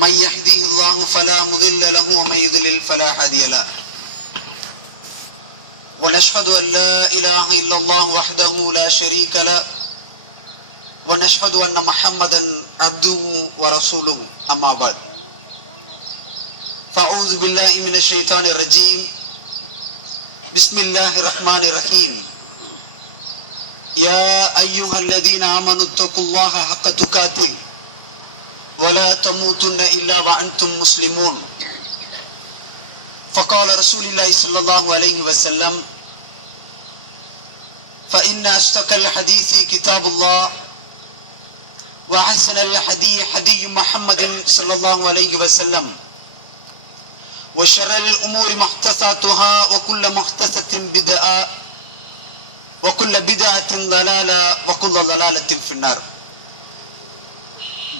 من يهده الله فلا مضل له ومن يضلل فلا هادي له ونشهد أن لا إله إلا الله وحده لا شريك له ونشهد أن محمدا عبده ورسوله أما بعد فأعوذ بالله من الشيطان الرجيم بسم الله الرحمن الرحيم يا أيها الذين آمنوا اتقوا الله حق تقاته ولا تموتن إلا وأنتم مسلمون فقال رسول الله صلى الله عليه وسلم فإن أصدق الحديث كتاب الله وأحسن الحديث حديث محمد صلى الله عليه وسلم وشر الأمور محدثاتها وكل محدثة بدعة وكل بدعة ضلالة وكل ضلالة في النار.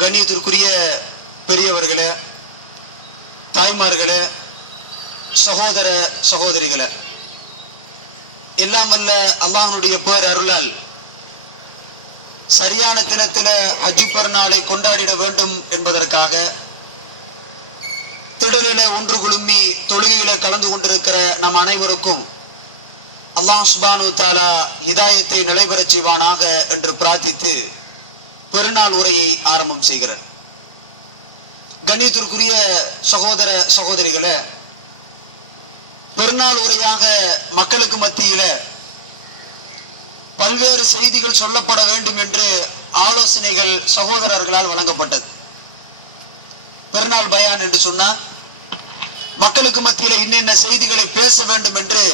கண்ணியத்திற்குரிய பெரியவர்களே, தாய்மார்களே, சகோதர சகோதரிகளே, எல்லாம் வல்ல அல்லாஹ்வுடைய பேர் அருளால் சரியான தினத்தில ஹஜ் பெருநாளை கொண்டாடிட வேண்டும் என்பதற்காக திடலில ஒன்று குழுமி தொழுகையில கலந்து கொண்டிருக்கிற நம் அனைவருக்கும் அல்லாஹ் சுப்ஹானஹு வ தஆலா ஹிதாயத்தை நிலைபெறச் செய்வானாக என்று பிரார்த்தித்து பெருநாள் உரையை ஆரம்பம் செய்கிறார். கண்ணியத்திற்குரிய சகோதர சகோதரிகளே, பெருநாள் உரையாக மக்களுக்கு மத்தியில பல்வேறு செய்திகள் சொல்லப்பட வேண்டும் என்று ஆலோசனைகள் சகோதரர்களால் வழங்கப்பட்டது. பெருநாள் பயான் என்று சொன்னா மக்களுக்கு மத்தியில இன்னென்ன செய்திகளை பேச வேண்டும் என்று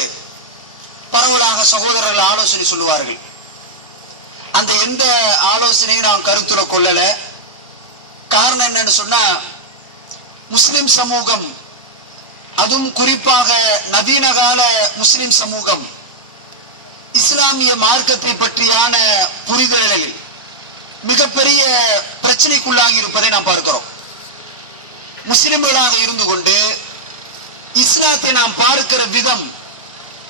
பரவலாக சகோதரர்கள் ஆலோசனை சொல்லுவார்கள். அந்த எந்த ஆலோசனையும் நாம் கருத்துல கொள்ளல. காரணம் என்னன்னு சொன்னா, முஸ்லிம் சமூகம், அதுவும் குறிப்பாக நவீன கால முஸ்லிம் சமூகம் இஸ்லாமிய மார்க்கத்தை பற்றியான புரிதலில் மிகப்பெரிய பிரச்சனைக்குள்ளாகி இருப்பதை நாம் பார்க்கிறோம். முஸ்லிம்களாக இருந்து கொண்டு இஸ்லாத்தை நாம் பார்க்கிற விதம்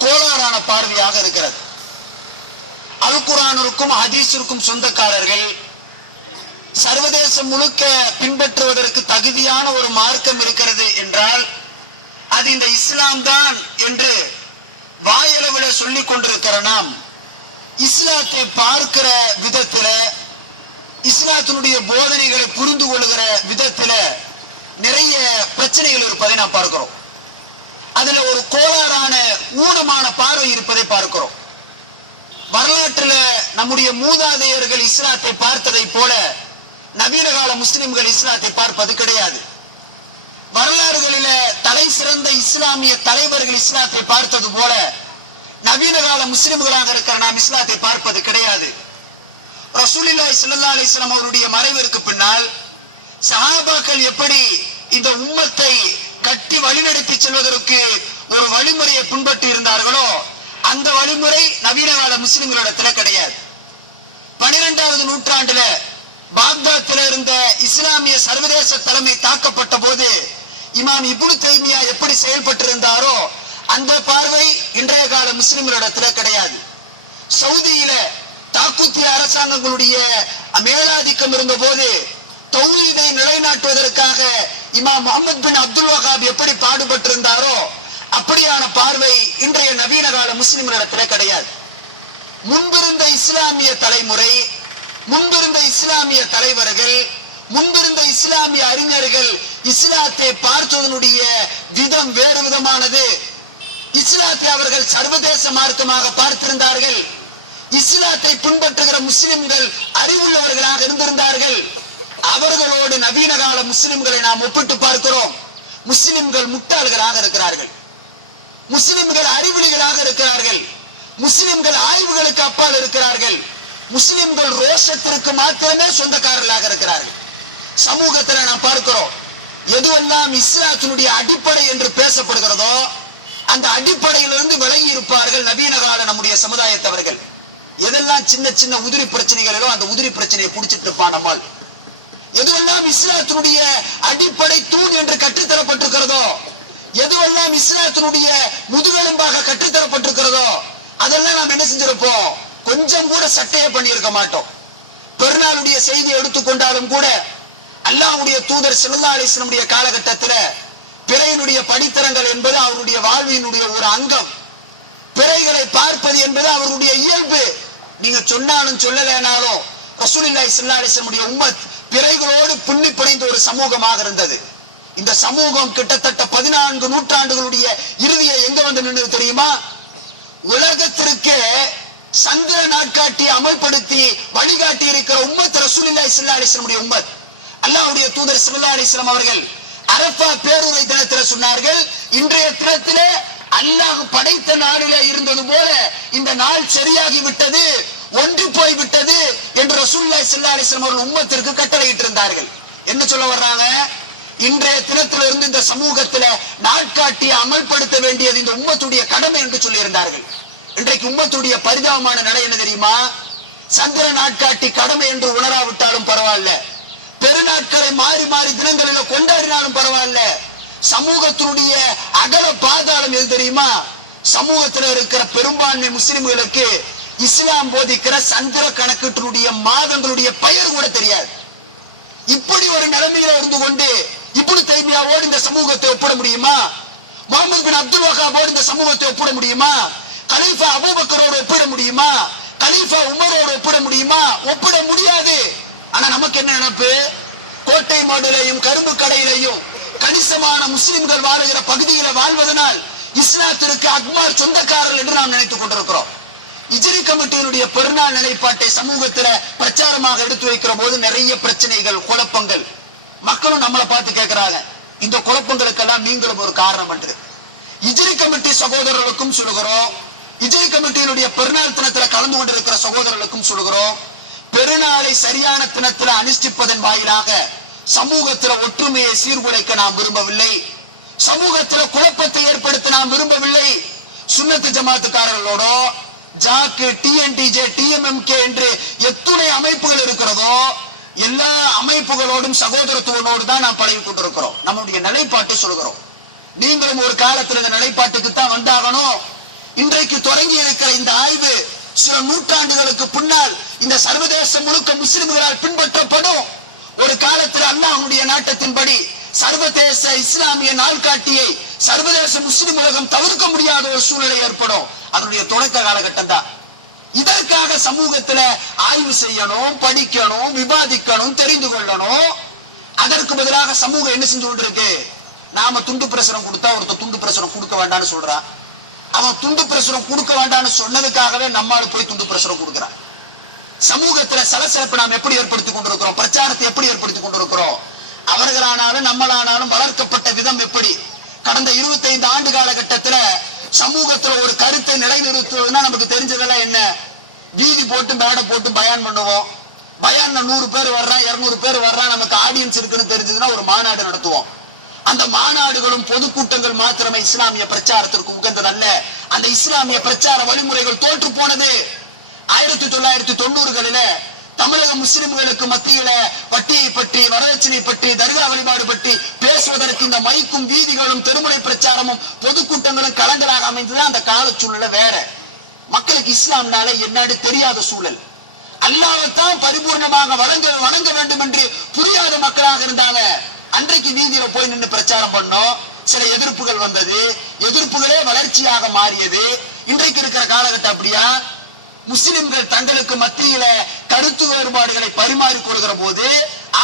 கோளாறான பார்வையாக இருக்கிறது. அல் குர்ஆனிற்கும் ஹதீஸிற்கும் சொந்தக்காரர்கள் சர்வதேசம் முழுக்க பின்பற்றுவதற்கு தகுதியான ஒரு மார்க்கம் இருக்கிறது என்றால் அது இந்த இஸ்லாம் தான் என்று வாயளவில் சொல்லிக் கொண்டிருக்கிற நாம் இஸ்லாத்தை பார்க்கிற விதத்தில, இஸ்லாத்தினுடைய போதனைகளை புரிந்து கொள்ளுகிற விதத்தில நிறைய பிரச்சனைகள் இருப்பதை நாம் பார்க்கிறோம். அதுல ஒரு கோளாறான ஊனமான பார்வை இருப்பதை பார்க்கிறோம். வரலாற்றுல நம்முடைய மூதாதையர்கள் இஸ்லாத்தை பார்த்ததை போல நவீன கால முஸ்லிம்கள் இஸ்லாத்தை பார்ப்பது கிடையாது. வரலாறுகளில தலை சிறந்த இஸ்லாமிய தலைவர்கள் இஸ்லாத்தை பார்த்தது போல நவீன கால முஸ்லிம்களாக இருக்கிற நாம் இஸ்லாத்தை பார்ப்பது கிடையாது. ரசூலுல்லாஹி ஸல்லல்லாஹு அலைஹி வஸல்லம் அவருடைய மறைவிற்கு பின்னால் சஹாபாக்கள் எப்படி இந்த உம்மத்தை கட்டி வழிநடத்தி செல்வதற்கு ஒரு வழிமுறையை பின்பற்றி இருந்தார்களோ அந்த வழிமுறை நவீன கால முஸ்லிம்களிடத்துல கிடையாது. 12வது நூற்றாண்டுல பாக்தாத்தில் இருந்த இஸ்லாமிய சர்வதேச தலைமை தாக்கப்பட்ட போது இமாம் இப்னு தைமியா எப்படி செயல்பட்டிருந்தாரோ அந்த பார்வை இன்றைய கால முஸ்லிம்களிடத்துல கிடையாது. சவுதியில தாக்குத்திய அரசாங்கங்களுடைய மேலாதிக்கம் இருந்த போது தௌஹீதை நிலைநாட்டுவதற்காக இமாம் முஹம்மது பின் அப்துல் வஹாப் எப்படி பாடுபட்டிருந்தாரோ அப்படியான பார்வை இன்றைய நவீன கால முஸ்லிம்களிடத்துல கிடையாது. முன்பிருந்த இஸ்லாமிய தலைமுறை, முன்பிருந்த இஸ்லாமிய தலைவர்கள், முன்பிருந்த இஸ்லாமிய அறிஞர்கள் இஸ்லாத்தை பார்த்ததனுடைய விதம் வேறு விதமானது. இஸ்லாத்தை அவர்கள் சர்வதேச மார்க்கமாக பார்த்திருந்தார்கள். இஸ்லாத்தை பின்பற்றுகிற முஸ்லிம்கள் அறிவுள்ளவர்களாக இருந்திருந்தார்கள். அவர்களோடு நவீன கால முஸ்லிம்களை நாம் ஒப்பிட்டு பார்க்கிறோம். முஸ்லிம்கள் முட்டாள்களாக இருக்கிறார்கள், முஸ்லிம்கள் அறிவுளிகளாக இருக்கிறார்கள், முஸ்லிம்கள் ஆய்வுகளுக்கு அப்பால் இருக்கிறார்கள், முஸ்லிம்கள் ரோஷத்திற்கு மாத்திரமே சொந்தக்காரர்களாக இருக்கிறார்கள். சமூகத்தில் நாம் பார்க்கிறோம், எதுவெல்லாம் இஸ்லாத்தினுடைய அடிப்படை என்று பேசப்படுகிறதோ அந்த அடிப்படையிலிருந்து விலகி இருப்பார்கள் நவீன கால நம்முடைய சமுதாயத்தவர்கள். எதெல்லாம் சின்ன சின்ன உதிரி பிரச்சனைகளோ அந்த உதிரி பிரச்சனையை குடிச்சிட்டு இருப்பான் நம்மால். எதுவெல்லாம் இஸ்லாத்தினுடைய அடிப்படை தூண் என்று கற்றுத்தரப்பட்டிருக்கிறதோ, எதுவெல்லாம் இஸ்லாத்தினுடைய முதுகெலும்பாக கற்றுத்தரப்பட்டிருக்கிறதோ அதெல்லாம் நாம் என்ன செஞ்சிருப்போம், கொஞ்சம் கூட சட்டையே பண்ணி இருக்க மாட்டோம். பெருநாளுடைய செய்தி எடுத்துக்கொண்டாலும் கூட அல்லாஹ்வுடைய தூதர் ஸல்லல்லாஹு அலைஹி வஸல்லம் காலகட்டத்தில் பிறையினுடைய படித்தரங்கள் என்பது அவருடைய வாழ்வினுடைய ஒரு அங்கம். பிறைகளை பார்ப்பது என்பது அவருடைய இயல்பு. நீங்க சொன்னாலும் சொல்லலைனாலும் ரசூலுல்லாஹி ஸல்லல்லாஹு அலைஹி வஸல்லம் உம்மத் பிறைகளோடு புண்ணி பிணைந்த ஒரு சமூகமாக இருந்தது. இந்த சமூகம் கிட்டத்தட்ட 14 நூற்றாண்டுகளுடைய இறுதியை எங்க வந்து நின்று தெரியுமா? உலகத்திற்கு சந்திர நாட்காட்டி அமல்படுத்தி வழிகாட்டி இருக்கிற உம்மத் ரசூலுல்லாஹி ஸல்லல்லாஹு அலைஹி வஸல்லம் உம்மத். அல்லாஹ்வுடைய தூதர் ஸல்லல்லாஹு அலைஹி வஸல்லம் அவர்கள் அரஃபா பேருரை தினத்தில் சொன்னார்கள், இன்றைய தினத்திலே அல்லாஹ் படைத்த நாளிலே இருந்தது போல இந்த நாள் சரியாகி விட்டது, ஒன்று போய் விட்டது என்று ரசூலுல்லாஹி ஸல்லல்லாஹு அலைஹி வஸல்லம் அவர்கள் உம்மத்திற்கு கட்டளையிட்டு இருந்தார்கள். என்ன சொல்ல வர்றாங்க? இன்றைய தினத்திலிருந்து இந்த சமூகத்துல நாட்காட்டி அமல்படுத்த வேண்டியது இந்த உம்மத்துடைய கடமை என்று சொல்லி இருந்தார்கள். இன்றைக்கு உம்மத்துடைய பரிதாபமான நிலை என்ன தெரியுமா? சந்திர நாட்காட்டி கடமை என்று உணராவிட்டாலும் பரவாயில்ல, பெருநாட்களை மாறி மாறி தினங்களில் கொண்டாடினாலும் பரவாயில்ல, சமூகத்தினுடைய அகல பாதாளம் எது தெரியுமா? சமூகத்தில் இருக்கிற பெரும்பான்மை முஸ்லிம்களுக்கு இஸ்லாம் போதிக்கிற சந்திர கணக்கீட்டினுடைய மாதங்களுடைய பெயர் கூட தெரியாது. இப்படி ஒரு நிலைமையில இருந்து கொண்டு இப்னு தைமியாவோடு இந்த சமூகத்தை ஒப்பிட முடியுமா? முஹம்மது பின் அப்துல் வஹாபோடு இந்த சமூகத்தை ஒப்பிட முடியுமா? கலீஃபா அபூபக்கரோடு ஒப்பிட முடியுமா? கலீஃபா உமரோடு ஒப்பிட முடியுமா? ஒப்பிட முடியாது. ஆனா நமக்கு என்ன நினைப்பு? கோட்டை மாடுலையும் கரும்பு கடையிலையும் கணிசமான முஸ்லிம்கள் வாழுகிற பகுதியில வாழ்வதனால் இஸ்லாத்திற்கு அக்மார் சொந்தக்காரர்கள் என்று நாம் நினைத்துக் கொண்டிருக்கிறோம். இஜ்ரி கமிட்டியினுடைய பெருநாள் நிலைப்பாட்டை சமூகத்துல பிரச்சாரமாக எடுத்து வைக்கிற போது நிறைய பிரச்சனைகள், குழப்பங்கள். மக்களும் நம்மளை பார்த்து கேட்கிறாங்க, இந்த குழப்பங்களுக்கெல்லாம் நீங்களும் ஒரு காரணம் என்று. இஜ்ரி கமிட்டி சகோதரர்களுக்கும் சொல்லுகிறோம், இஜ்ரி கமிட்டியினுடைய பெருநாள் தினத்துல கலந்து கொண்டிருக்கிற சகோதரர்களுக்கும் சொல்லுகிறோம், பெருநாளை சரியான தினத்துல அனுஷ்டிப்பதன் வாயிலாக சமூகத்துல ஒற்றுமையை சீர்குலைக்க நாம் விரும்பவில்லை, சமூகத்துல குழப்பத்தை ஏற்படுத்த நாம் விரும்பவில்லை. சுன்னத்து ஜமாத்துக்காரர்களோட ஜாக்கு, டிஎன்டிஜே, டிஎம்எம்கே என்று எத்துணை அமைப்புகள் இருக்கிறதோ எல்லா அமைப்புகளோடும் சகோதரத்துவனோடு தான் நாம் பழகி கொண்டிருக்கிறோம். நம்முடைய நிலைப்பாட்டை சொல்கிறோம். நீங்களும் ஒரு காலத்தில் இந்த நிலைப்பாட்டுக்கு தான் வந்தாகணும். இன்றைக்கு தொடங்கி இருக்கிற இந்த ஆய்வு சில நூற்றாண்டுகளுக்கு பின்னால் இந்த சர்வதேசம் முழுக்க முஸ்லிம்களால் பின்பற்றப்படும். ஒரு காலத்தில் அல்லாஹ்வுடைய நாட்டத்தின்படி சர்வதேச இஸ்லாமிய நாள்காட்டியை சர்வதேச முஸ்லிம் உலகம் தவிர்க்க முடியாத ஒரு சூழ்நிலை ஏற்படும். அதனுடைய தொடக்க காலகட்டம் தான். இதற்காக சமூகத்துல ஆய்வு செய்யணும், படிக்கணும், விவாதிக்கணும், தெரிந்து கொள்ளணும். அதற்கு பதிலாக சமூகம் என்ன செஞ்சு கொண்டிருக்கு? நாம துண்டு பிரசுரம் கொடுத்தா ஒருத்தர் துண்டு பிரசுரம் கொடுக்க வேண்டாம்னு சொல்றான். அவன் துண்டு பிரசுரம் கொடுக்க வேண்டாம்னு சொன்னதுக்காகவே நம்மால போய் துண்டு பிரசுரம் கொடுக்கிறான். சமூகத்துல சலசலப்பு நாம் எப்படி ஏற்படுத்திக் கொண்டிருக்கிறோம்? பிரச்சாரத்தை எப்படி ஏற்படுத்திக் கொண்டிருக்கிறோம்? அவர்களானாலும் நம்மளானாலும் வளர்க்கப்பட்ட விதம் எப்படி? கடந்த 25 ஆண்டு காலகட்டத்துல சமூகத்துல ஒரு கருத்தை நிலைநிறுத்துவதுன்னா நமக்கு தெரிஞ்சதெல்லாம் என்ன? வீதி போட்டு மேடை போட்டு பயான் பண்ணுவோம். பயான்ல 100 பேர் வர்றான், 200 பேர் வர்றான், நமக்கு ஆடியன்ஸ் இருக்குன்னு தெரிஞ்சதுன்னா ஒரு மாநாடு நடத்துவோம். அந்த மாநாடுகளும் பொதுக்கூட்டங்கள் மாத்திரமே இஸ்லாமிய பிரச்சாரத்திற்கு உகந்ததல்ல. அந்த இஸ்லாமிய பிரச்சார வழிமுறைகள் தோற்று போனது. 1990களில தமிழக முஸ்லிம்களுக்கு மத்தியில வட்டியை பற்றி, வரதட்சணை பற்றி, தர்கா வழிபாடு பற்றி பேசுவதற்கு இந்த மைக்கும் வீதிகளும் தெருமுனை பிரச்சாரமும் பொதுக்கூட்டங்களும் களங்களாக அமைந்தது. அந்த கால சூழல வேற. மக்களுக்கு இஸ்லாம்னால என்னன்னு தெரியாத சூழல். அல்லாஹ்வைத்தான் பரிபூர்ணமாக வணங்க வேண்டும் என்று புரியாத மக்களாக இருந்தாங்க. அன்றைக்கு வீதியில போய் நின்று பிரச்சாரம் பண்ணோம். சில எதிர்ப்புகள் வந்தது. எதிர்ப்புகளே வளர்ச்சியாக மாறியது. இன்றைக்கு இருக்கிற காலகட்டம் அப்படியா? முஸ்லிம்கள் தங்களுக்கு மத்தியில கருத்து வேறுபாடுகளை பரிமாறிக்கொள்கிற போது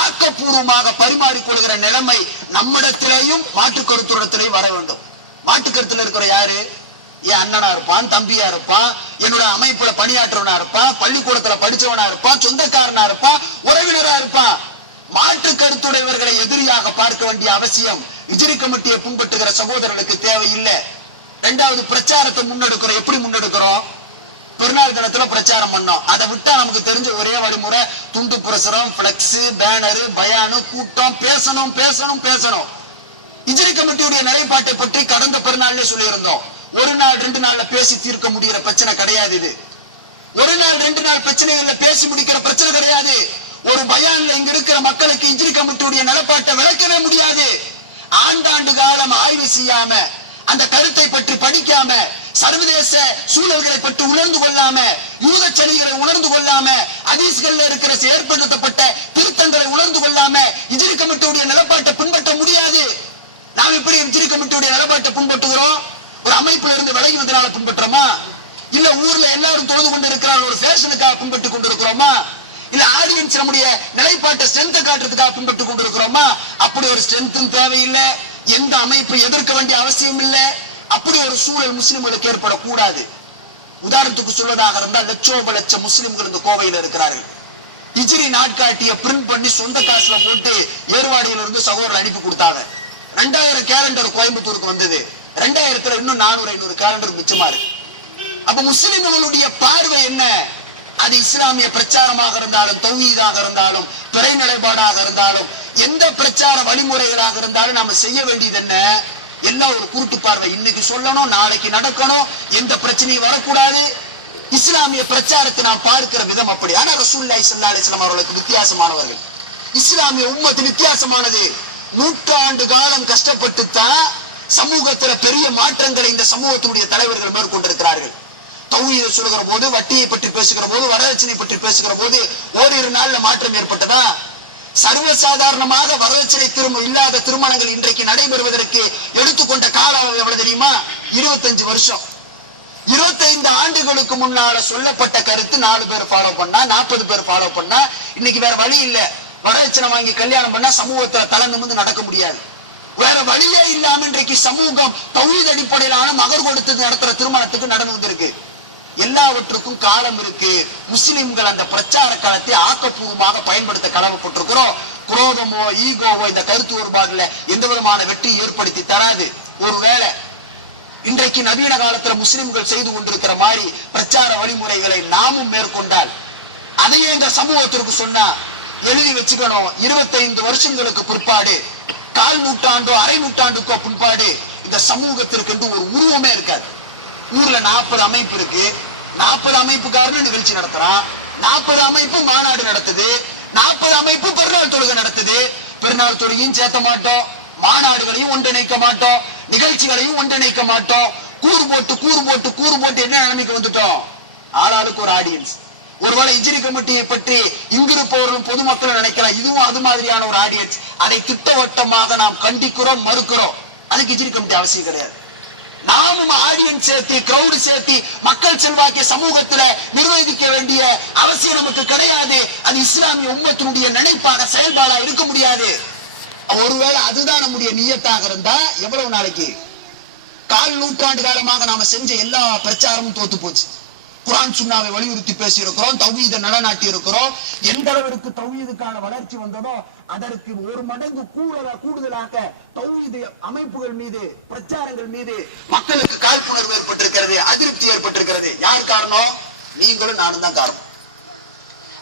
ஆக்கப்பூர்வமாக பரிமாறிக்கொள்கிற நிலைமை நம்மிடத்திலேயும் மாற்று கருத்துடத்திலேயும் வர வேண்டும். மாற்று கருத்துல இருக்கிற யாரு? என் அண்ணனா இருப்பான், தம்பியா இருப்பான், என்னோட அமைப்புல பணியாற்றவனா இருப்பான், பள்ளிக்கூடத்துல படிச்சவனா இருப்பான், சொந்தக்காரனா இருப்பான், உறவினரா இருப்பான். மாற்று கருத்துடையவர்களை எதிரியாக பார்க்க வேண்டிய அவசியம் இஜ்ரி கமிட்டியை பின்பற்றுகிற சகோதரர்களுக்கு தேவையில்லை. 2வது பிரச்சாரத்தை முன்னெடுக்கிறோம். எப்படி முன்னெடுக்கிறோம்? பெருநாள் தினத்துல பிரச்சாரம் பண்ணோம். அதை விட்டா நமக்கு தெரிஞ்ச ஒரே வழிமுறை துண்டு பிரசுரம், பிளக்ஸ், பேனரு, பயானு, கூட்டம், பேசணும் பேசணும் பேசணும். இஜ்ரி கமிட்டியுடைய நிலைப்பாட்டை பற்றி கடந்த பெருநாள்ல சொல்லியிருந்தோம். ஒரு நாள் 2 நாள்ல பேசி தீர்க்க முடிகிற பிரச்சனை கிடையாது. இது ஒரு நாள் 2 நாள் பிரச்சனைகள்ல பேசி முடிக்கிற பிரச்சனை கிடையாது. ஒரு பயான்ல இங்க இருக்கிற மக்களுக்கு இஜ்ரி கமிட்டியுடைய நிலைப்பாட்டை விளக்கவே முடியாது. ஆண்டாண்டு காலம் ஆய்வு செய்யாம, அந்த கருத்தை பற்றி படிக்காம, சர்வதேச சூழல்களை பற்றி உணர்ந்து கொள்ளாம, யூத சதிகளை உணர்ந்து கொள்ளாம, ஹதீஸ்கள்ல இருக்கிற ஏற்படுத்தப்பட்ட திருத்தங்களை உணர்ந்து கொள்ளாம இஜ்ரி கமிட்டியுடைய நிலப்பாட்டை பின்பற்ற முடியாது. நாம் எப்படி இஜ்ரி கமிட்டியுடைய நிலப்பாட்டை பின்பற்றுகிறோம்? ஒரு அமைப்புல இருந்து விலகி வந்தனால பின்பற்றோமா? இல்ல ஊர்ல எல்லாரும் தொழுது கொண்டு இருக்கிறாங்க ஒரு ஃபேஷனுக்காக பின்பற்றி கொண்டிருக்கிறோமா? இல்ல ஆடியன்ஸ் நம்முடைய நிலைப்பாட்டை ஸ்ட்ரென்த் காட்டுறதுக்காக பின்பற்றி கொண்டிருக்கிறோமா? அப்படி ஒரு ஸ்ட்ரென்த்தும் தேவையில்லை, எந்த அமைப்பை எதிர்க்க வேண்டிய அவசியம் இல்லை. அப்படி ஒரு சூழல் முஸ்லிம்களுக்கு ஏற்படக்கூடாது. உதாரணத்துக்கு சொல்வதாக இருந்தால் லட்சோப லட்சம் முஸ்லிம்கள் இந்த கோவையில் இருக்கிறார்கள். ஹிஜ்ரி நாட்காட்டிய பிரிண்ட் பண்ணி சொந்த காசுல போட்டு ஏர்வாடியில இருந்து சகோதரர் அனுப்பி கொடுத்தாங்க. 2000 கேலண்டர் கோயம்புத்தூருக்கு வந்தது. 2000 இன்னும் 400-500 கேலண்டர் மிச்சமா இருக்கு. அப்ப முஸ்லிம்களுடைய பார்வை என்ன? அது இஸ்லாமிய பிரச்சாரமாக இருந்தாலும், தௌஹீதாக இருந்தாலும், பிறை நிலைப்பாடாக இருந்தாலும், எந்த பிரச்சார வழிமுறைகளாக இருந்தாலும் நாம செய்ய வேண்டியது என்ன? எல்லாம் ஒரு குருட்டு பார்வை. இன்னைக்கு சொல்லணும், நாளைக்கு நடக்கணும், எந்த பிரச்சனையும் வரக்கூடாது. இஸ்லாமிய பிரச்சாரத்தை நாம் பார்க்கிற விதம் அப்படி. ஆனா ரசூலுல்லாஹி ஸல்லல்லாஹு அலைஹி வஸல்லம் அவர்களுக்கு வித்தியாசமானவர்கள். இஸ்லாமிய உம்மத்து வித்தியாசமானது. 100 ஆண்டு காலம் கஷ்டப்பட்டு தான் சமூகத்துல பெரிய மாற்றங்களை இந்த சமூகத்தினுடைய தலைவர்கள் மேற்கொண்டிருக்கிறார்கள். தௌஹீதை சொல்லுகிற போது, வட்டியை பற்றி பேசுகிற போது, வரதட்சணை பற்றி பேசுகிற போது ஓரிரு நாள்ல மாற்றம் ஏற்பட்டதா? சர்வசாதாரணமாக வரதட்சணை இல்லாத திருமணங்கள் இன்றைக்கு நடைபெறுவதற்கு எடுத்துக்கொண்ட காலம் எவ்வளவு தெரியுமா? 25 வருஷம். 25 ஆண்டுகளுக்கு முன்னால சொல்லப்பட்ட கருத்து 4 பேர் ஃபாலோ பண்ணா, 40 பேர் ஃபாலோ பண்ணா, இன்னைக்கு வேற வழி இல்ல. வரதட்சணை வாங்கி கல்யாணம் பண்ணா சமூகத்துல தலை நிமிர்ந்து நடக்க முடியாது. வேற வழியே இல்லாம இன்றைக்கு சமூகம் தௌஹீத் அடிப்படையிலான மகர் கொடுத்து நடத்துற திருமணத்துக்கு நடந்து வந்திருக்கு. எல்லாவற்றுக்கும் காலம் இருக்கு. முஸ்லிம்கள் அந்த பிரச்சார காலத்தை ஆக்கப்பூர்வமாக பயன்படுத்த கடமைப்பட்டிருக்கிறோம். குரோதமோ ஈகோவோ இந்த கருத்து வேறுபாடுல எந்த விதமான வெற்றி ஏற்படுத்தி தராது. ஒருவேளை இன்றைக்கு நவீன காலத்துல முஸ்லிம்கள் செய்து கொண்டிருக்கிற மாதிரி பிரச்சார வழிமுறைகளை நாமும் மேற்கொண்டால், அதையே இந்த சமூகத்திற்கு சொன்னா எழுதி வச்சுக்கணும். 25 வருஷங்களுக்கு பிற்பாடு, 1/4 நூற்றாண்டோ அரை நூற்றாண்டுக்கோ பிற்பாடு இந்த சமூகத்திற்கு என்று ஒரு உருவமே இருக்காது. ஊர்ல 40 அமைப்பு இருக்கு. 40 அமைப்புக்காரன் நிகழ்ச்சி நடத்துறான். 40 அமைப்பு மாநாடு நடத்துது. 40 அமைப்பு பெருநாள் தொழுகை நடத்துது. பெருநாள் தொழுகையும் சேர்த்த மாட்டோம், மாநாடுகளையும் ஒன்றிணைக்க மாட்டோம், நிகழ்ச்சிகளையும் ஒன்றிணைக்க மாட்டோம். கூறு போட்டு என்ன நிலைமைக்கு வந்துட்டோம்? ஆளாளுக்கு ஒரு ஆடியன்ஸ். ஒருவேளை இஜ்ரி கமிட்டியை பற்றி இங்கிருப்பவர்களும் பொதுமக்கள் நினைக்கலாம் இதுவும் அது மாதிரியான ஒரு ஆடியன்ஸ். அதை திட்டவட்டமாக நாம் கண்டிக்கிறோம், மறுக்கிறோம். அதுக்கு இஜ்ரி கமிட்டி அவசியம் கிடையாது. நாமும் ஆடியன்ஸ் சேர்த்து, கிரௌடு சேர்த்து, மக்கள் செல்வாக்கிய சமூகத்துல நிர்வகிக்க வேண்டிய அவசியம் நமக்கு கிடையாது. அது இஸ்லாமிய உம்மத்தினுடைய நினைப்பாக செயல்பாடா இருக்க முடியாது. ஒருவேளை அதுதான் நம்முடைய நியத்தாக இருந்தா எவ்வளவு நாளைக்கு? 1/4 நூற்றாண்டு காலமாக நாம செஞ்ச எல்லா பிரச்சாரமும் தோத்து போச்சு. குர்ஆன் சுன்னாவை வலியுறுத்தி பேசி இருக்கிறோம், தௌஹீதை நிலைநாட்டி இருக்கிறோம். எந்த அளவிற்கு தௌஹீதுக்கான வளர்ச்சி வந்ததோ அதற்கு 1 மடங்கு கூடுதலாக தௌஹீது அமைப்புகள் மீது, பிரச்சாரங்கள் மீது மக்களுக்கு காழ்ப்புணர்வு ஏற்பட்டிருக்கிறது, அதிருப்தி ஏற்பட்டிருக்கிறது. யார் காரணம்? நீங்களும் நானும் தான் காரணம்.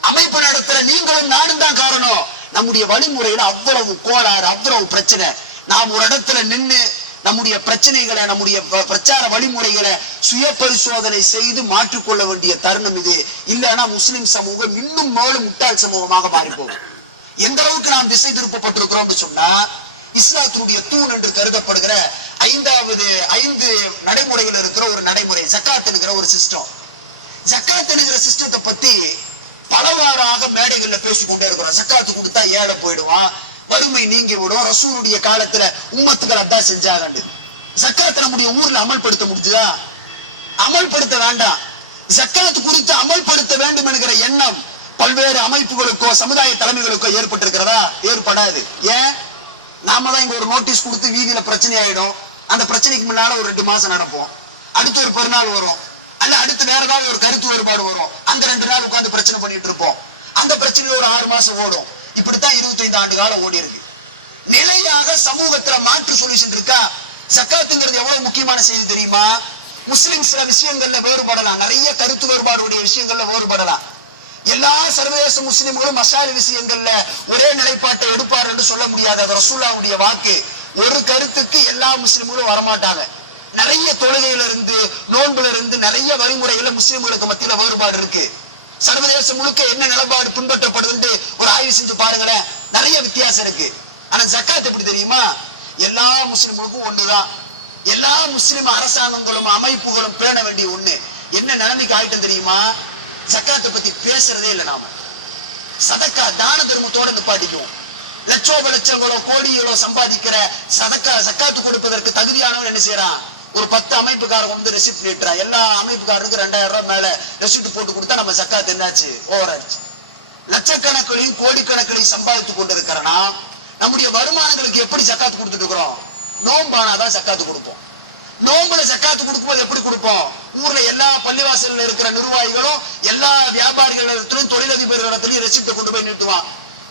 அமைப்பு நடத்துற நீங்களும் நானும் தான் காரணம். நம்முடைய வழிமுறையில அவ்வளவு கோளாறு, அவ்வளவு பிரச்சனை. நாம் ஒரு இடத்துல நின்று நம்முடைய பிரச்சனைகளை, நம்முடைய பிரச்சார வழிமுறைகளை சுய பரிசோதனை செய்து மாற்றிக்கொள்ள வேண்டிய தருணம் இது. இல்லைன்னா முஸ்லிம் சமூகம் இன்னும் மேலும் முட்டாள் சமூகமாக மாறி போகும். எந்த அளவுக்கு நாம் திசை திருப்பப்பட்டிருக்கிறோம் சொன்னா, இஸ்லாத்தினுடைய தூண் என்று கருதப்படுகிற 5 நடைமுறைகள் இருக்கிற ஒரு நடைமுறை ஜக்காத் என்கிற ஒரு சிஸ்டம். ஜக்காத் என்கிற சிஸ்டத்தை பத்தி பலவாறாக மேடைகள்ல பேசிக்கொண்டே இருக்கிறோம். ஜக்காத்து கொடுத்தா ஏழை போயிடுவான், வறுமை நீங்கி விடும், ரசூலுடைய காலத்துல உம்மத்துக்கள் அதான் செஞ்சாங்க. ஜக்காத் நம்முடைய ஊர்ல அமல்படுத்த முடிஞ்சுதா? அமல்படுத்த வேண்டாம். ஜக்காத் குறித்து அமல்படுத்த வேண்டும் என்கிற எண்ணம் பல்வேறு அமைப்புகளுக்கோ சமுதாய தலைமைகளுக்கோ ஏற்பட்டிருக்கிறதா? ஏற்படாது. ஏன்? நாம தான் இங்க ஒரு நோட்டீஸ் கொடுத்து வீதியில பிரச்சனை ஆயிடும். அந்த பிரச்சனைக்கு முன்னால ஒரு 2 மாசம் நடப்போம். அடுத்து ஒரு பெருநாள் வரும், அல்ல அடுத்து வேற ஏதாவது ஒரு கருத்து வேறுபாடு வரும். அந்த 2 நாள் உட்கார்ந்து பிரச்சனை பண்ணிட்டு இருப்போம். அந்த பிரச்சனையில ஒரு 6 மாசம் ஓடும். இப்படித்தான் 25 ஆண்டு காலம் ஓடி இருக்கு. நிலையாக சமூகத்துல மாற்று சொல்யூஷன் இருக்கா? ஜக்காத்துங்கிறது எவ்வளவு முக்கியமான செய்தி தெரியுமா? முஸ்லிம் சில விஷயங்கள்ல வேறுபடலாம், நிறைய கருத்து வேறுபாடுடைய விஷயங்கள்ல வேறுபடலாம். எல்லா சர்வதேச முஸ்லிம்களும் மசாலி விஷயங்கள்ல ஒரே நிலைப்பாட்டை எடுப்பார் என்று சொல்ல முடியாது. அது ரசூலுல்லாஹ்வுடைய வாக்கு. ஒரு கருத்துக்கு எல்லா முஸ்லிம்களும் வரமாட்டாங்க. நிறைய தொழுகையில இருந்து, நோன்புல இருந்து, நிறைய வழிமுறைகள்ல முஸ்லிம்களுக்கு மத்தியில வேறுபாடு இருக்கு. சர்வதேசம் முழுக்க என்ன நிலப்பாடு பின்பற்றப்படுது ஒரு ஆய்வு செஞ்சு பாருங்களேன், நிறைய வித்தியாசம் இருக்கு. ஆனா ஜக்காத் எப்படி தெரியுமா? எல்லா முஸ்லிம்களுக்கும் ஒண்ணுதான். எல்லா முஸ்லிம் அரசாங்கங்களும் அமைப்புகளும் பேண வேண்டிய ஒண்ணு. என்ன நிலைமைக்கு ஆயிட்டம் தெரியுமா? ஜக்காத்தை பத்தி பேசுறதே இல்லை. நாம சதக்கா தான தர்மத்தோட நிப்பாட்டிக்குவோம். லட்சோப லட்சங்களோ கோடிகளோ சம்பாதிக்கிற ஜக்காத்து கொடுப்பதற்கு தகுதியானவன் என்ன செய்யறான்? ஒரு 10 அமைப்புக்காரங்க வந்து ரெசிப்ட் நீட்டுறான். எல்லா அமைப்புக்காரருக்கு 2000 ரூபாய் மேல ரெசிப்ட் போட்டு கொடுத்தா நம்ம ஜக்காத்து என்னாச்சு? ஓவர் ஆயிடுச்சு. லட்சக்கணக்கிலையும் கோடிக்கணக்கிலையும் சம்பாதித்து கொண்டிருக்கிறனா நம்முடைய வருமானங்களுக்கு எப்படி ஜக்காத்து கொடுத்துட்டு இருக்கிறோம்? நோம்பானாதான் ஜக்காத்து கொடுப்போம். நோம்புல ஜக்காத்து கொடுக்கும்போது எப்படி கொடுப்போம்? ஊர்ல எல்லா பள்ளிவாசல்ல இருக்கிற நிர்வாகிகளும் எல்லா வியாபாரிகளிடத்திலும் தொழிலதிபர்களிடத்திலும் ரெசிப்ட் கொண்டு போய் நீட்டுவான்.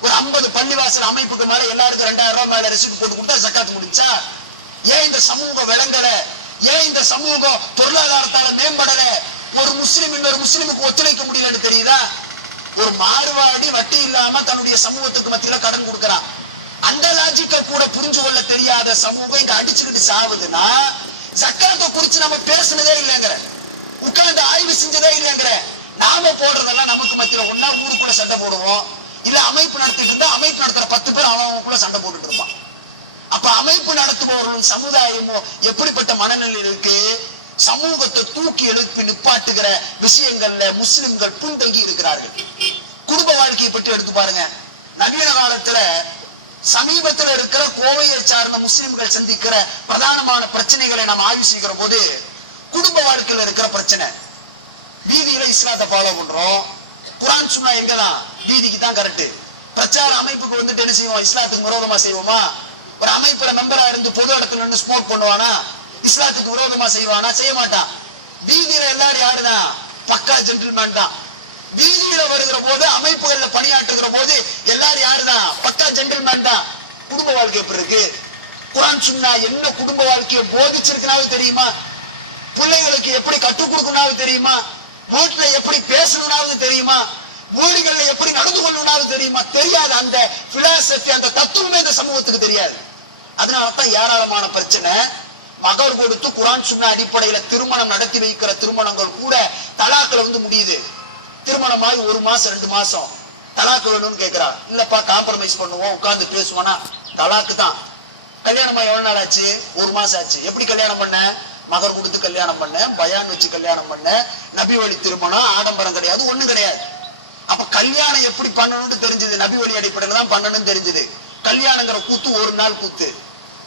ஒரு 50 பள்ளிவாசல் அமைப்புக்கு மேல எல்லாருக்கும் 2000 ரூபாய் மேல ரெசிப்ட் போட்டு கொடுத்தா ஜக்காத்து முடிச்சா? ஏன் இந்த சமூகம் விளங்கல? ஏன் இந்த சமூகம் பொருளாதாரத்தால மேம்படல? ஒரு முஸ்லிம் இன்னொரு முஸ்லிமுக்கு ஒத்துழைக்க முடியலன்னு தெரியுதா? ஒரு மார்வாடி வட்டி இல்லாம தன்னுடைய சமூகத்துக்கு மத்தியில கடன் கொடுக்கறான். அந்த லாஜிக்க கூட புரிஞ்சு கொள்ள தெரியாத சமூகம் இங்க அடிச்சுக்கிட்டு சாவுதுன்னா ஜக்காத்தை குறிச்சு நம்ம பேசுனதே இல்லைங்கிற, உட்கார்ந்து ஆய்வு செஞ்சதே இல்லைங்கிற. நாம போடுறதெல்லாம் நமக்கு மத்தியில ஒன்னா ஊருக்குள்ள சண்டை போடுவோம். இல்ல அமைப்பு நடத்திட்டு இருந்தா அமைப்பு நடத்துற 10 பேர் அவங்களுக்குள்ள சண்டை போட்டுட்டு இருப்பான். அப்ப அமைப்பு நடத்துபவர்களும் சமுதாயமும் எப்படிப்பட்ட மனநிலையில் இருக்கு? சமூகத்தை தூக்கி எழுப்பி நிப்பாட்டுகிற விஷயங்கள்ல முஸ்லிம்கள் பின்தங்கி இருக்கிறார்கள். குடும்ப வாழ்க்கையை பற்றி எடுத்து பாருங்க. நவீன காலத்துல சமீபத்தில் இருக்கிற கோவையை சார்ந்த முஸ்லிம்கள் சந்திக்கிற பிரதானமான பிரச்சனைகளை நாம் ஆய்வு செய்கிற போது குடும்ப வாழ்க்கையில இருக்கிற பிரச்சனை. வீதியில இஸ்லாத்தை ஃபாலோ பண்றோம். குர்ஆன் சுன்னா எங்கதான்? வீதிக்கு தான் கரெக்ட். பிரச்சார அமைப்புக்கு வந்துட்டு என்ன செய்வோம்? இஸ்லாத்துக்கு விரோதமா செய்வோமா? ஒரு அமைப்புல மெம்பரா இருந்து பொது இடத்துல இருந்து ஸ்மோக் பண்ணுவானா? இஸ்லாத்துக்கு விரோதமா செய்வானா? செய்ய மாட்டான். வீதியில எல்லாரும் யாருதான்? பக்கா ஜென்டில்மேன் தான். வீதியில வருகிற போது அமைப்புகள்ல பணியாற்றுகிற போது எல்லாரும் யாருதான்? பக்கா ஜென்டில்மேன் தான். குடும்ப வாழ்க்கை எப்படி இருக்கு? குர்ஆன் சுன்னா என்ன குடும்ப வாழ்க்கையை போதிச்சிருக்குனாவது தெரியுமா? பிள்ளைகளுக்கு எப்படி கற்றுக் கொடுக்கணும்னாவது தெரியுமா? வீட்டுல எப்படி பேசணும்னாவது தெரியுமா? வீடுகள்ல எப்படி நடந்து கொள்ளணும்னாவது தெரியுமா? தெரியாது. அந்த பிலாசபி, அந்த தத்துவமே இந்த சமூகத்துக்கு தெரியாது. அதனாலதான் ஏராளமான பிரச்சனை. மகர் கொடுத்து குர்ஆன் சுன்னா அடிப்படையில திருமணம் நடத்தி வைக்கிற திருமணங்கள் கூட தலாக்குல வந்து முடியுது. திருமணமாகி 1 மாசம் 2 மாசம் தலாக்கு வேணும்னு கேட்கிறா. இல்லப்பா காம்ப்ரமைஸ் பண்ணுவோம், உட்கார்ந்து பேசுவோம்னா தலாக்கு தான். கல்யாணமா எவ்வளவு நாள் ஆச்சு? 1 மாசம் ஆச்சு. எப்படி கல்யாணம் பண்ண? மகர் கொடுத்து கல்யாணம் பண்ண, பயான் வச்சு கல்யாணம் பண்ண, நபி வழி திருமணம், ஆடம்பரம் கிடையாது, ஒண்ணும் கிடையாது. அப்ப கல்யாணம் எப்படி பண்ணணும்னு தெரிஞ்சது? நபி வழி அடிப்படையில தான் பண்ணணும்னு தெரிஞ்சது. கல்யாணங்கிற கூத்து 1 நாள் கூத்து.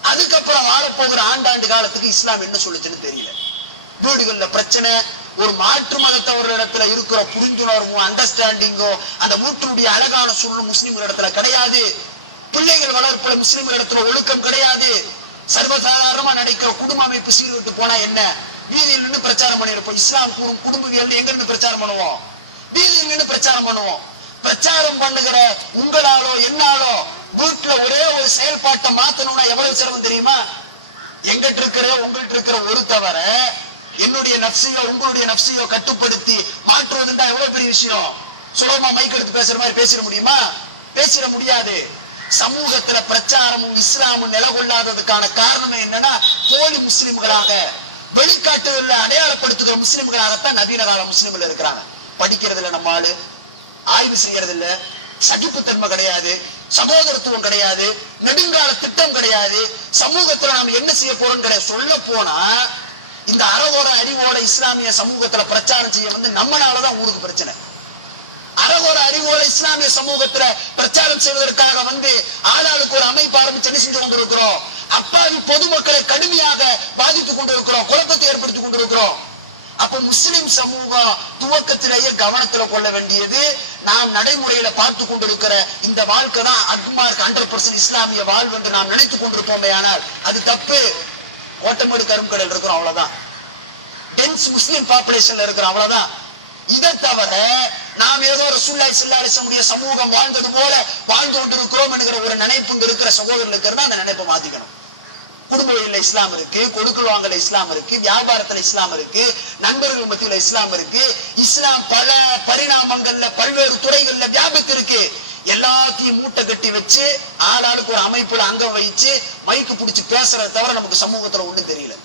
அதுக்கப்புறம் வாழப்போகிற ஆண்டாண்டு காலத்துக்கு இஸ்லாம் என்ன சொல்லுச்சுன்னு தெரியல. வீடுகள்ல பிரச்சனை. ஒரு மாற்று மதத்தவர்களிடத்துல இருக்கிற புரிந்துணர்வும் அண்டர்ஸ்டாண்டிங்கோ அந்த வீட்டினுடைய அழகான சூழலும் முஸ்லிம்கள் இடத்துல கிடையாது. பிள்ளைகள் வளர்ப்புல முஸ்லிம்கள் இடத்துல ஒழுக்கம் கிடையாது. சர்வசாதாரணமா நடக்கிற குடும்ப அமைப்பு சீர்விட்டு போனா என்ன? வீதியில் நின்று பிரச்சாரம் பண்ணிருப்போம். இஸ்லாம் கூறும் குடும்பவியல் எங்க நின்று பிரச்சாரம் பண்ணுவோம்? வீதியில் நின்று பிரச்சாரம் பண்ணுவோம். பிரச்சாரம் பண்ணுகிற உங்களாலோ என்னாலோ வீட்டுல ஒரே ஒரு செயல்பாட்டை மாத்தணும்னா எவ்வளவு சிரமம் தெரியுமா? எங்கிட்ட இருக்கிற உங்கள்கிட்ட இருக்கிற ஒரு தவிர என்னுடைய நப்சியோ உங்களுடைய நப்சியோ கட்டுப்படுத்தி மாற்றுவதுண்டா எவ்வளவு பெரிய விஷயம். சுலபமா மைக் எடுத்து பேசுற மாதிரி பேசிட முடியுமா? பேசிட முடியாது. சமூகத்துல பிரச்சாரமும் இஸ்லாமும் நிலகொள்ளாததுக்கான காரணம் என்னன்னா போலி முஸ்லிம்களாக வெளிக்காட்டுதல்ல அடையாளப்படுத்துகிற முஸ்லிம்களாகத்தான் நவீன கால முஸ்லிம்கள் இருக்கிறாங்க. படிக்கிறது இல்ல நம்ம ஆளு, ஆய்வு செய்யறது இல்ல, சகிப்புத்தன்மை கிடையாது, சகோதரத்துவம் கிடையாது, நெடுங்கால திட்டம் கிடையாது, சமூகத்துல நாம என்ன செய்ய போறோம் கிடையாது. சொல்ல போனா இந்த அறவோட அறிவோட இஸ்லாமிய சமூகத்துல பிரச்சாரம் செய்ய வந்து நம்மனாலதான் ஊருக்கு பிரச்சனை. அறவோட அறிவோட இஸ்லாமிய சமூகத்துல பிரச்சாரம் செய்வதற்காக வந்து ஆளாளுக்கு ஒரு அமைப்பு ஆரம்பிச்சு என்ன செஞ்சு கொண்டிருக்கிறோம்? அப்பாவி பொதுமக்களை கடுமையாக பாதித்துக் கொண்டிருக்கிறோம், குழப்பத்தை ஏற்படுத்திக் கொண்டிருக்கிறோம். அப்ப முஸ்லிம் சமூகம் துவக்கத்திலேயே கவனத்துல கொள்ள வேண்டியது, நாம் நடைமுறையில பார்த்து கொண்டிருக்கிற இந்த வாழ்க்கை தான் அக்மார்க் 100% இஸ்லாமிய வாழ்வு என்று நாம் நினைத்துக் கொண்டிருப்போமே. ஆனால் அது தப்பு. கோட்டமேடு கரும்புக்கடல் இருக்கிறோம், அவ்வளவுதான். டென்ஸ் முஸ்லிம் பாப்புலேஷன்ல இருக்கிறோம், அவ்வளவுதான். இதை தவிர நாம் ஏதோ ரசூலுல்லாஹி ஸல்லல்லாஹு அலைஹி வஸல்லம் சமூகம் வாழ்ந்தது போல வாழ்ந்து கொண்டிருக்கிறோம் என்கிற ஒரு நினைப்பு இருக்கிற சகோதரர்களுக்கு இருந்தா அந்த நினைப்பை மாத்திக்கணும். குடும்பங்களில் இஸ்லாம் இருக்கு, கொடுக்கல் வாங்கல இஸ்லாம் இருக்கு, வியாபாரத்துல இஸ்லாம் இருக்கு, நண்பர்கள் மத்தியில இஸ்லாம் இருக்கு. இஸ்லாம் பல பரிணாமங்கள்ல பல்வேறு துறைகள்ல வியாபித்து இருக்கு. எல்லாத்தையும் மூட்டை கட்டி வச்சு ஆளாளுக்கு ஒரு அமைப்புல அங்கம் வச்சு மைக்கு பிடிச்சு பேசுறத தவிர நமக்கு சமூகத்துல ஒண்ணும் தெரியல.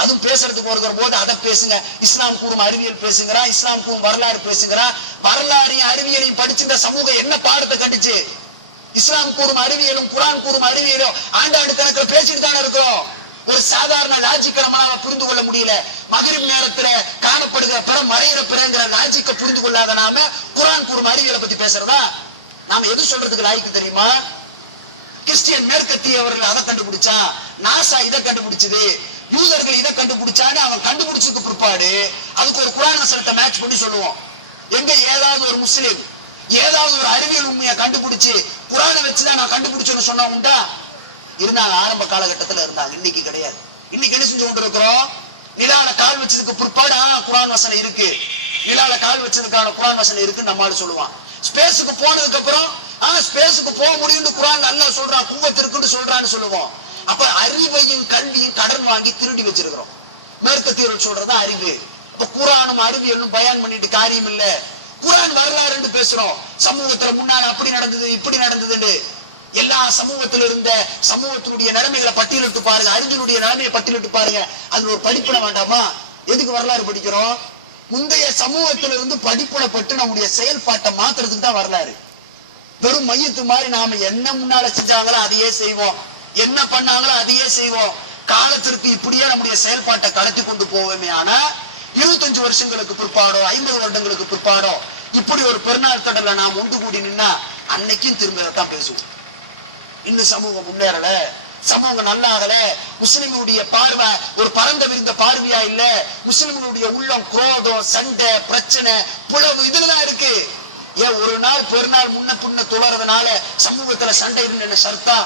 அதுவும் பேசுறதுக்கு வருகிற போது அதை பேசுங்க, இஸ்லாம் கூறும் அறிவியல் பேசுங்கிறா, இஸ்லாம் கூறும் வரலாறு பேசுங்கிறா. வரலாறையும் அறிவியலையும் படிச்சுட்ட சமூகம் என்ன பாடத்தை கட்டுச்சு? இஸ்லாம் கூறும் அறிவியலும் குர்ஆன் கூறும் அறிவியலும் ஆண்டாண்டு கணக்கில் பேசிட்டு தானே இருக்கிறோம். ஒரு சாதாரண லாஜிக்க நம்மளால புரிந்து கொள்ள முடியல. மகரிப் நேரத்துல காணப்படுகிற பிற மறையிற பிறங்கிற லாஜிக்க புரிந்து கொள்ளாத நாம குர்ஆன் கூறும் அறிவியலை பத்தி பேசுறதா? நாம எது சொல்றதுக்கு லாய்க்கு தெரியுமா? கிறிஸ்டியன் மேற்கத்தியவர்கள் அதை கண்டுபிடிச்சா, நாசா இதை கண்டுபிடிச்சது, யூதர்கள் இதை கண்டுபிடிச்சான்னு அவன் கண்டுபிடிச்சதுக்கு பிற்பாடு அதுக்கு ஒரு குர்ஆன் வசனத்தை மேட்ச் பண்ணி சொல்லுவோம். எங்க ஏதாவது ஒரு முஸ்லிம் ஏதாவது ஒரு அறிவியல் உண்மையை கண்டுபிடிச்சு குர்ஆனை வச்சுதான் நான் கண்டுபிடிச்சேன்னு சொன்னா உண்டா? இருந்தாங்க, ஆரம்ப காலகட்டத்தில் இருந்தாங்க. இன்னைக்கு கிடையாது. இன்னைக்கு என்ன செஞ்சு கொண்டு இருக்கிறோம்? நிலால கால் வச்சதுக்கு பிற்பாடு குர்ஆன் வசனம் இருக்கு, நிலால கால் வச்சதுக்கான குர்ஆன் வசனம் இருக்கு நம்மால சொல்லுவான். ஸ்பேஸுக்கு போனதுக்கு அப்புறம் ஸ்பேஸுக்கு போக முடியும்னு குர்ஆன் நல்லா சொல்றான், குவத் இருக்குன்னு சொல்றான்னு சொல்லுவோம். அப்ப அறிவையும் கல்வியும் கடன் வாங்கி திருடி வச்சிருக்கிறோம். மேற்கத்தியர்கள் சொல்றதா அறிவு. அப்ப குர்ஆனும் அறிவியலும் பயான் பண்ணிட்டு காரியம் இல்ல. குர்ஆன் வரலாறுன்னு பேசுறோம். சமூகத்துல முன்னால அப்படி நடந்தது இப்படி நடந்ததுன்னு எல்லா சமூகத்தில் இருந்த சமூகத்தினுடைய நிலைமைகளை பட்டியலிட்டு பாருங்க, அறிஞனுடைய நிலைமையை பட்டியலிட்டு பாருங்க. அதுல ஒரு படிப்பின வேண்டாமா? எதுக்கு வரலாறு படிக்கிறோம்? முந்தைய சமூகத்திலிருந்து படிப்புனப்பட்டு நம்முடைய செயல்பாட்டை மாத்துறதுக்கு தான் வரலாறு. வெறும் மையத்து மாதிரி நாம என்ன முன்னால செஞ்சாங்களோ அதையே செய்வோம், என்ன பண்ணாங்களோ அதையே செய்வோம். காலத்திற்கு இப்படியே நம்முடைய செயல்பாட்டை கடத்தி கொண்டு போவோமே. ஆனா 25 வருஷங்களுக்கு பிற்பாடோ 50 வருடங்களுக்கு பிற்பாடோ இப்படி ஒரு பெருநாள் தடல நாம் ஒன்று கூடி நின்னா அன்னைக்கும் திரும்பதான் பேசுவோம். இன்னும் சமூகம் முன்னேறல, சமூகம் நல்லாகல. முஸ்லிம்களுடைய பார்வை ஒரு பரந்த விரிந்த பார்வையா இல்ல. முஸ்லிம்களுடைய உள்ளம் குரோதம், சண்டை, பிரச்சனை, புலவு இதுலதான் இருக்கு. ஏன் ஒரு நாள் பெருநாள் முன்ன பின்ன துளறதுனால சமூகத்துல சண்டை என்ன சர்த்தா?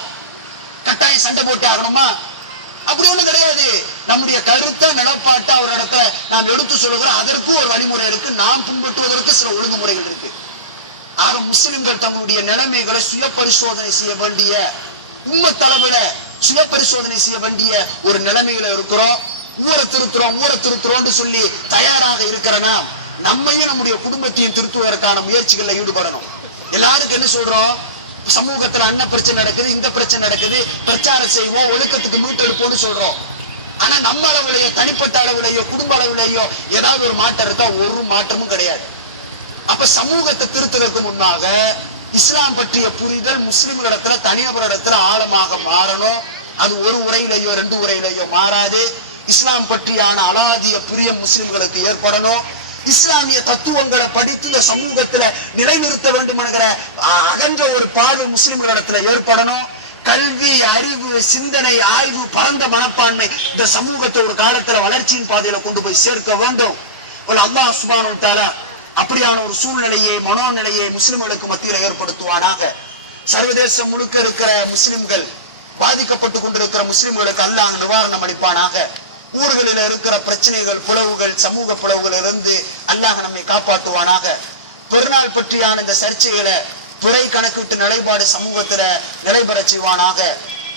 கட்டாயம் சண்டை போட்டு ஆகணுமா? அப்படி ஒண்ணு கிடையாது. நம்முடைய கருத்தை நிலப்பாட்டை ஒரு இடத்துல நாம் எடுத்து சொல்லுகிறோம். அதற்கும் ஒரு வழிமுறை இருக்கு, நாம் பின்பற்றுவதற்கு சில ஒழுங்குமுறைகள் இருக்கு. ஆக முஸ்லிம்கள் தங்களுடைய நிலைமைகளை சுய பரிசோதனை செய்ய வேண்டிய, உம்மத்தளவுல சுய பரிசோதனை செய்ய வேண்டிய ஒரு நிலைமையில இருக்கிறோம். ஊரை திருத்துறோம் சொல்லி தயாராக இருக்கிறனா நம்மையும் நம்முடைய குடும்பத்தையும் திருத்துவதற்கான முயற்சிகள்ல ஈடுபடணும். எல்லாருக்கும் என்ன சொல்றோம்? சமூகத்துல அன்ன பிரச்சனை நடக்குது, இந்த பிரச்சனை நடக்குது, பிரச்சாரம் செய்வோம், ஒழுக்கத்துக்கு மீட்டெடுப்போம்னு சொல்றோம். ஆனா நம்ம அளவுலையோ தனிப்பட்ட அளவுலையோ குடும்ப அளவுலையோ ஏதாவது ஒரு மாற்றம் இருக்கா? ஒரு மாற்றமும் கிடையாது. அப்ப சமூகத்தை திருத்துவதற்கு முன்னாக இஸ்லாம் பற்றிய புரிதல் முஸ்லிம்களிடத்துல தனிநபரிடத்துல ஆழமாக மாறணும். அது ஒரு உரையிலேயோ 2 உரையிலேயோ மாறாது. இஸ்லாம் பற்றியான அலாதிய பிரியம் முஸ்லிம்களுக்கு ஏற்படணும். இஸ்லாமிய தத்துவங்களை படித்து இந்த சமூகத்துல நிலைநிறுத்த வேண்டும் என்கிற அகன்ற ஒரு பார்வை முஸ்லிம்களிடத்துல ஏற்படணும். கல்வி, அறிவு, சிந்தனை, ஆய்வு, பரந்த மனப்பான்மை இந்த சமூகத்தை ஒரு காலத்துல வளர்ச்சியின் பாதையில கொண்டு போய் சேர்க்க வேண்டும். அல்லாஹ் சுப்ஹானஹு வ தஆலா அப்படியான ஒரு சூழ்நிலையை, மனோநிலையை முஸ்லிம்களுக்கு மத்தியில ஏற்படுத்துவானாக. சர்வதேசம் முழுக்க இருக்கிற முஸ்லிம்கள், பாதிக்கப்பட்டு கொண்டிருக்கிற முஸ்லிம்களுக்கு அல்லாஹ் நிவாரணம் அளிப்பானாக. ஊர்களில் இருக்கிற பிரச்சனைகள், பிளவுகள், சமூக பிளவுகள் இருந்து அல்லாஹ் நம்மை காப்பாற்றுவானாக. பெருநாள் பற்றியான இந்த சர்ச்சைகளை துறை கணக்கிட்டு நிலைப்பாடு சமூகத்துல நிலைபெற செய்வானாக.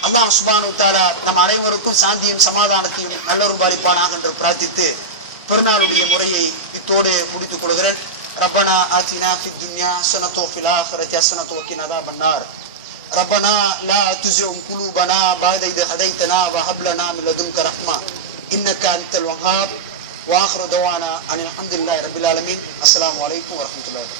அல்லாஹ் சுப்ஹானஹு வ தஆலா நம் அனைவருக்கும் சாந்தியும் சமாதானத்தையும் நல்லொரு பாலிப்பானாக என்று பிரார்த்தித்து பெருநாளுடைய முறையை இத்தோடு முடித்துக் கொள்கிறேன். ரப்பனா ஆத்தினா ஃபித் துன்யா ஹஸனத்தோ ஃபில் ஆখিরাতি ஹஸனத்தோ வகினா அஸாபன்னார். ரப்பனா லா துஸிக் குலூபனா பஅத இத் ஹதைதனா வ ஹப் லனா மின் லதுன்க ரஹ்மா இன்னக அன்தல் வஹ்ஹாப். வ ஆখিরு தவானா அனில் ஹம்துலில்லாஹி ரப்பில் ஆலமீன். அஸ்ஸலாமு அலைக்கும் வ ரஹ்மத்துல்லாஹி.